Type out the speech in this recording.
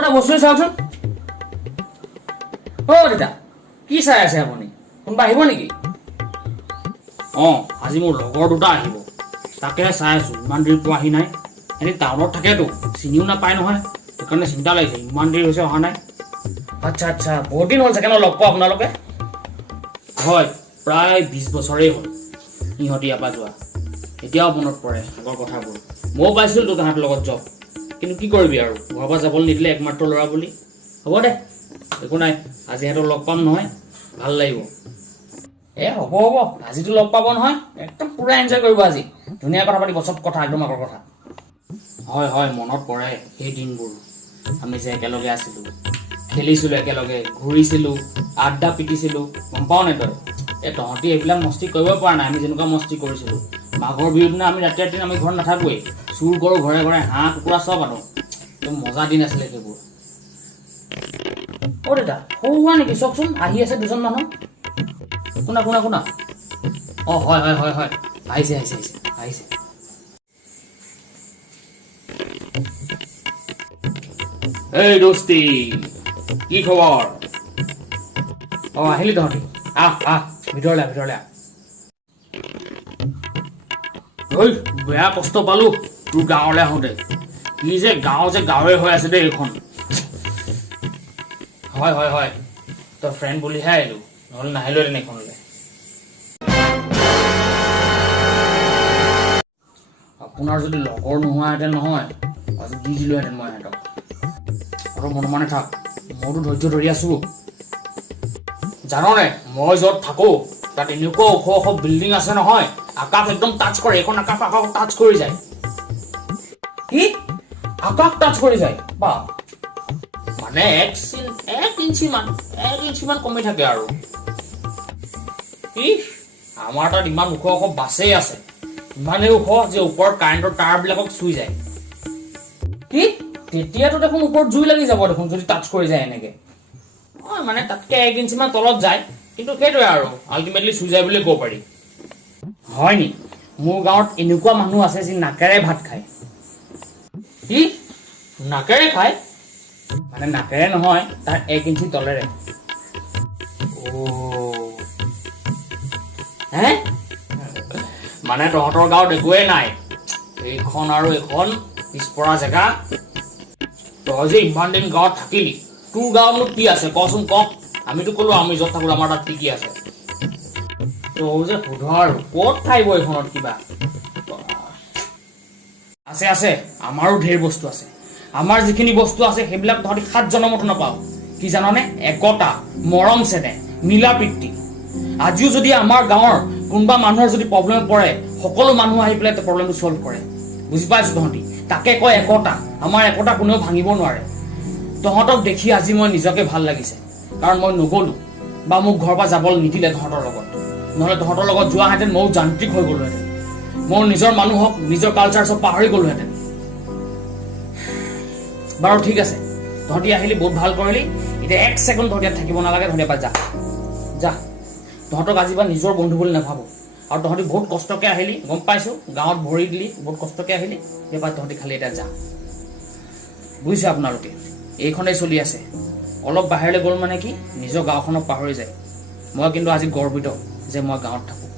ওটা বস্তু চাওকচোন। অ দেতা কি চাই আছে আপুনি? কোনোবা আহিব নেকি? আজি মোৰ লগৰ দুটা আহিব, তাকেহে চাই আছো। ইমান দেৰি পোৱাহি নাই। এনে টাউনত থাকেতো, চিনিও নাপায় নহয়, সেইকাৰণে চিন্তা লাগিছে ইমান দেৰি হৈছে অহা নাই। আচ্ছা আচ্ছা, বহুত দিন হ'ল চাগে ন লগ পোৱা আপোনালোকে? হয়, প্ৰায় 20 বছৰেই হ'ল সিহঁতি ইয়াৰ পৰা যোৱা। এতিয়াও মনত পৰে আগৰ কথাবোৰ। ময়ো পাইছিলোঁ তাহাঁতৰ লগত জব, কিন্তু কি কৰিবি আৰু, ঘৰৰ পৰা যাবলৈ নিদিলে একমাত্ৰ ল'ৰা বুলি। হ'ব দে, একো নাই। আজি সিহঁতক লগ পাম নহয়, ভাল লাগিব। হ'ব হ'ব, আজিতো লগ পাব নহয়, একদম পুৰা এনজয় কৰিব আজি। ধুনীয়া কথা পাতিব, চব কথা একদম আগৰ কথা। হয় হয়, মনত পৰে সেই দিনবোৰ। আমি যে একেলগে আছিলোঁ, খেলিছিলোঁ একেলগে, ঘূৰিছিলোঁ, আড্ডা পিটিছিলোঁ। গম পাওঁ নে তই? তহঁতি এইবিলাক মস্তি কৰিব পৰা নাই, আমি যেনেকুৱা মস্তি কৰিছিলোঁ। মাঘৰ বিহুৰ দিনা আমি ৰাতি ৰাতি আমি ঘৰত নাথাকোৱেই, চুৰ কৰোঁ ঘৰে ঘৰে, হাঁহ কুকুৰা চব আনো। একদম মজা দিন আছিলে সেইবোৰ। দেতা সৰু হোৱা নেকি? চাওকচোন আহি আছে দুজন মানুহ। শুনা শুনা শুনা। হয় হয় হয় হয়, আহিছে আহিছে আহিছে আহিছে। এই দোস্তি, কি খবৰ? আহিলি তহঁতি? আহ ভিতৰলে ভিতৰলে আহ। বেয়া কষ্ট পালো তোৰ গাঁৱলৈ আহোঁতে। কি যে গাঁও যে গাঁৱে হৈ আছে দেই এইখন। হয় হয় হয়, তই ফ্ৰেণ্ড বুলিহে আহিলো, নহ'লে নাহিলো এইখনলৈ। আপোনাৰ যদি লগৰ নোহোৱাহেঁতেন নহয়, আজি দি দিলোহেঁতেন মই সিহঁতক। আৰু মনে থাক, মইতো ধৈৰ্য ধৰি আছো। জাননে, মই য'ত থাকো তাত এনেকুৱা ওখ ওখ বিল্ডিং আছে নহয়, আকাশ একদম টাচ কৰে। এইখন আকাশ টাচ কৰি যায়। কি? আকাশ টাচ কৰি যায়? বা মানে 1 ইঞ্চি মান কমি থাকে আৰু। আমাৰ তাত ইমান ওখ ওখ বাছেই আছে, ইমানেই ওখ যে ওপৰত কাৰেণ্টৰ তাঁৰ বিলাকক চুই যায়। কি? তেতিয়াতো দেখোন ওপৰত জুই লাগি যাব দেখোন, যদি টাচ কৰি যায় এনেকে। মানে তাতকে 1 ইঞ্চি মান তলত যায়, কিন্তু সেইটোৱে আৰু আল্টিমেটলি চুই যায় বুলি ক'ব পাৰি। হয় নি? মোৰ গাঁৱত এনেকুৱা মানুহ আছে যি নাকেৰে ভাত খায়। কি? নাকেৰে খায়? মানে নাকেৰে নহয়, তাৰ 1 ইঞ্চি তলেৰে। হে? মানে তহঁতৰ গাঁৱত একোৱেই নাই, এইখন আৰু এইখন পিছপৰা জেগা। তই যে ইমান দিন গাঁৱত থাকিলি, তোৰ গাঁৱতনো কি আছে কচোন ক? আমিতো ক'লো আমি য'ত থাকো আমাৰ তাত কি আছে। তই যে সোধ আৰু ক'ত থাকিব এইখনত কিবা। আছে আছে, আমাৰো ঢেৰ বস্তু আছে। আমাৰ যিখিনি বস্তু আছে সেইবিলাক তহঁতি 7 জনমতো নাপাওঁ। কি জাননে? একতা, মৰম চেনেহ, মিলা প্ৰীতি। আজিও যদি আমাৰ গাঁৱৰ কোনোবা মানুহৰ যদি প্ৰব্লেম পৰে, সকলো মানুহ আহি পেলাই প্ৰব্লেমটো চল্ভ কৰে। বুজি পাইছো তহঁতি? তাকে কয় একতা। আমাৰ একতা কোনেও ভাঙিব নোৱাৰে। তহঁতক দেখি আজি মই নিজকে ভাল লাগিছে, কাৰণ মই নগলো বা মোক ঘৰৰ পৰা যাবলৈ নিদিলে তহঁতৰ লগত। নহ'লে তহঁতৰ লগত যোৱাহেঁতেন ময়ো যান্ত্ৰিক হৈ গ'লোহেঁতেন। মই নিজৰ মানুহক, নিজৰ কালচাৰ চব পাহৰি গ'লোহেঁতেন। বাৰু ঠিক আছে, তহঁতি আহিলি বহুত ভাল কৰিলি। এতিয়া 1 ছেকেণ্ড তহঁতি ইয়াত থাকিব নালাগে, তহঁতি এবাৰ যা যা। তহঁতক আজি বা নিজৰ বন্ধু বুলি নাভাবো। আৰু তহঁতি বহুত কষ্টকে আহিলি, গম পাইছো, গাঁৱত ভৰি দিলি, বহুত কষ্টকে আহিলি। এবাৰ তহঁতি খালি এতিয়া যা। বুজিছে আপোনালোকে? এইখনেই চলি আছে। অলপ বাহিৰলৈ গ'ল মানে কি নিজৰ গাঁওখনক পাহৰি যায়। মই কিন্তু আজি গৰ্বিত যে মই গাঁৱত থাকোঁ।